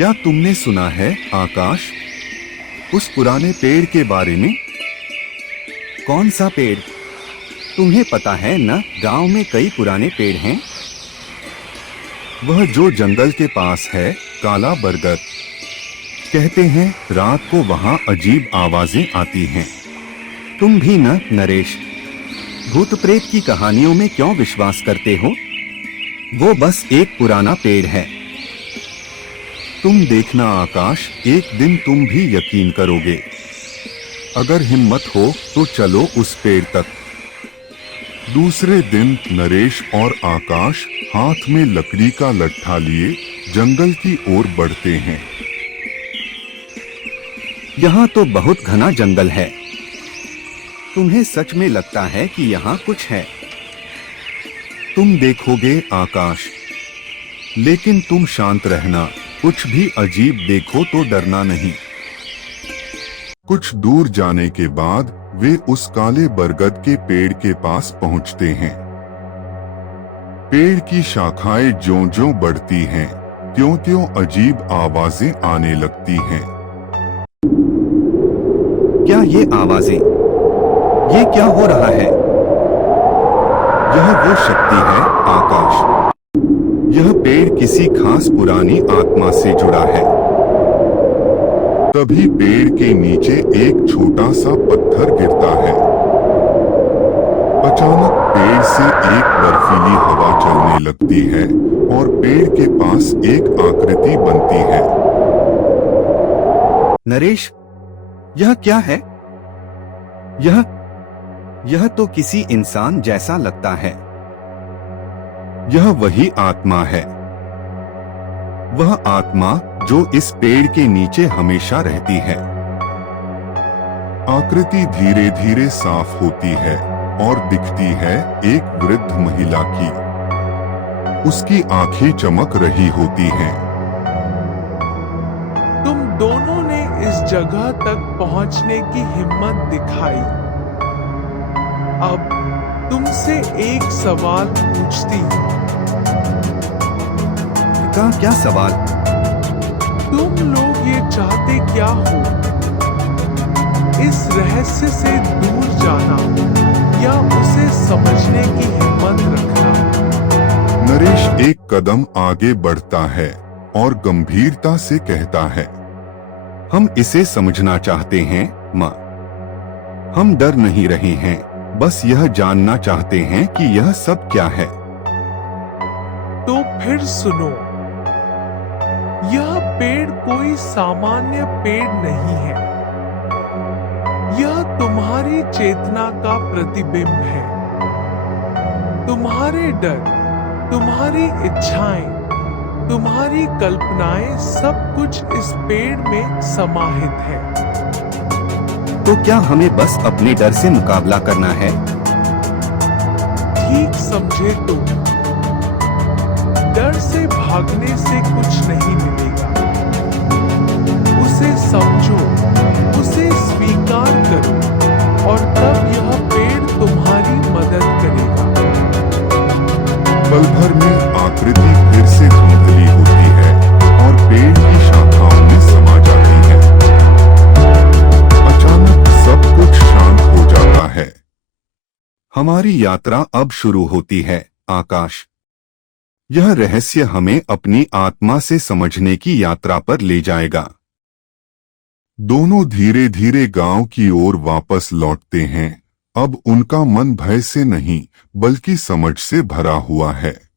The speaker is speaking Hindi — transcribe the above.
क्या तुमने सुना है आकाश, उस पुराने पेड़ के बारे में? कौन सा पेड़? तुम्हें पता है न, गांव में कई पुराने पेड़ हैं। वह जो जंगल के पास है, काला बरगद। कहते हैं रात को वहां अजीब आवाजें आती हैं। तुम भी न नरेश, भूत प्रेत की कहानियों में क्यों विश्वास करते हो? वो बस एक पुराना पेड़ है। तुम देखना आकाश, एक दिन तुम भी यकीन करोगे। अगर हिम्मत हो तो चलो उस पेड़ तक। दूसरे दिन नरेश और आकाश हाथ में लकड़ी का लट्ठा लिए जंगल की ओर बढ़ते हैं। यहाँ तो बहुत घना जंगल है। तुम्हें सच में लगता है कि यहाँ कुछ है? तुम देखोगे आकाश, लेकिन तुम शांत रहना। कुछ भी अजीब देखो तो डरना नहीं। कुछ दूर जाने के बाद वे उस काले बरगद के पेड़ के पास पहुंचते हैं। पेड़ की शाखाएं ज्यों-ज्यों बढ़ती हैं, त्यों-त्यों अजीब आवाजें आने लगती हैं। क्या ये आवाजें? ये क्या हो रहा है? यह वो शक्ति है आकाश। यह पेड़ किसी खास पुरानी आत्मा से जुड़ा है। तभी पेड़ के नीचे एक छोटा सा पत्थर गिरता है। अचानक पेड़ से एक बर्फीली हवा चलने लगती है और पेड़ के पास एक आकृति बनती है। नरेश, यह क्या है? यह तो किसी इंसान जैसा लगता है। यह वही आत्मा है। वह आत्मा जो इस पेड़ के नीचे हमेशा रहती है। आकृति धीरे धीरे साफ होती है और दिखती है एक वृद्ध महिला की। उसकी आंखें चमक रही होती हैं। तुम दोनों ने इस जगह तक पहुंचने की हिम्मत दिखाई। अब तुमसे एक सवाल पूछती हूँ। क्या सवाल? तुम लोग ये चाहते क्या हो? इस रहस्य से दूर जाना या उसे समझने की हिम्मत रखना? नरेश एक कदम आगे बढ़ता है और गंभीरता से कहता है, हम इसे समझना चाहते हैं माँ। हम डर नहीं रहे हैं, बस यह जानना चाहते हैं कि यह सब क्या है। तो फिर सुनो, यह पेड़ कोई सामान्य पेड़ नहीं है। यह तुम्हारी चेतना का प्रतिबिंब है। तुम्हारे डर, तुम्हारी इच्छाएं, तुम्हारी कल्पनाएं, सब कुछ इस पेड़ में समाहित है। तो क्या हमें बस अपने डर से मुकाबला करना है? ठीक समझे तो। डर से भागने से कुछ नहीं मिलेगा। उसे समझो, उसे स्वीकार करो और तब यह पेड़ तुम्हारी मदद करेगा। पल भर में आकृति फिर से धुंधली होती है और पेड़ की शाखाओं में समा जाती है। अचानक सब कुछ शांत हो जाता है। हमारी यात्रा अब शुरू होती है आकाश। यह रहस्य हमें अपनी आत्मा से समझने की यात्रा पर ले जाएगा। दोनों धीरे धीरे गांव की ओर वापस लौटते हैं। अब उनका मन भय से नहीं, बल्कि समझ से भरा हुआ है।